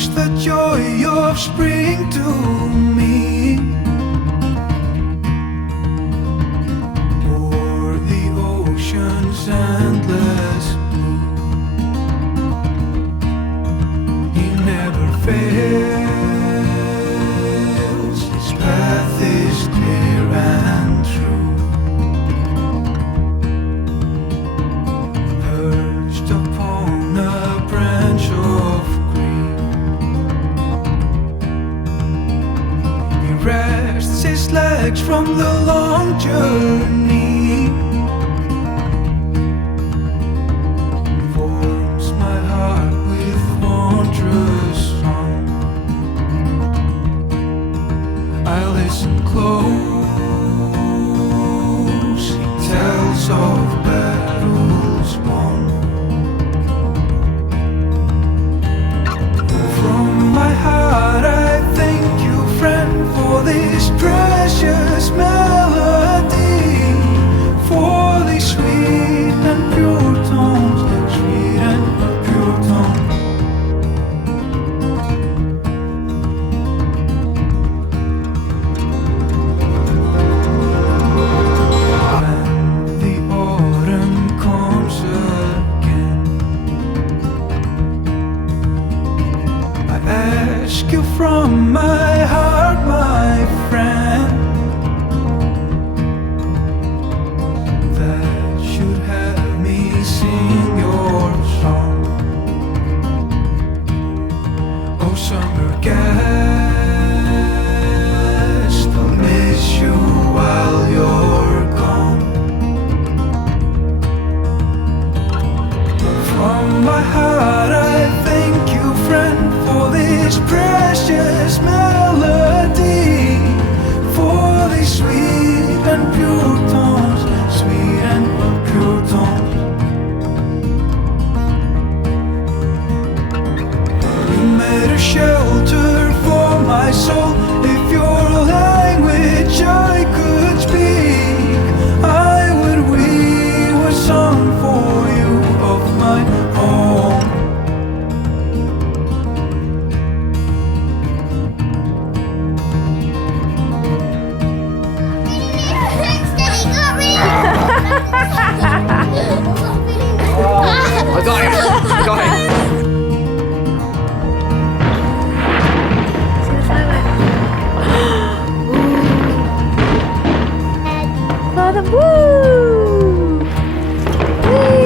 brings the joy of spring to me. O'er the ocean's endless blue, he never fails, his path is clear and true. Perched upon a branch of green, he rests his legs from the long journey, warms my heart with wondrous song. I listen close, he tells of battles won. From my heart I thank you, friend, for this precious melody, for these sweet and pure tones, sweet and pure tones. When the autumn comes again, I ask you from my heart, my friend, that should have me sing your song. Oh, summer guest, I'll miss you while you're gone. From my heart I thank you, friend, for this precious melody, for these sweet and pure tones, sweet and pure tones. You made a shelter for my soul. If your language I could speak, I would weave a song for you of my own. I got it! I got it! Father, woo! Woo!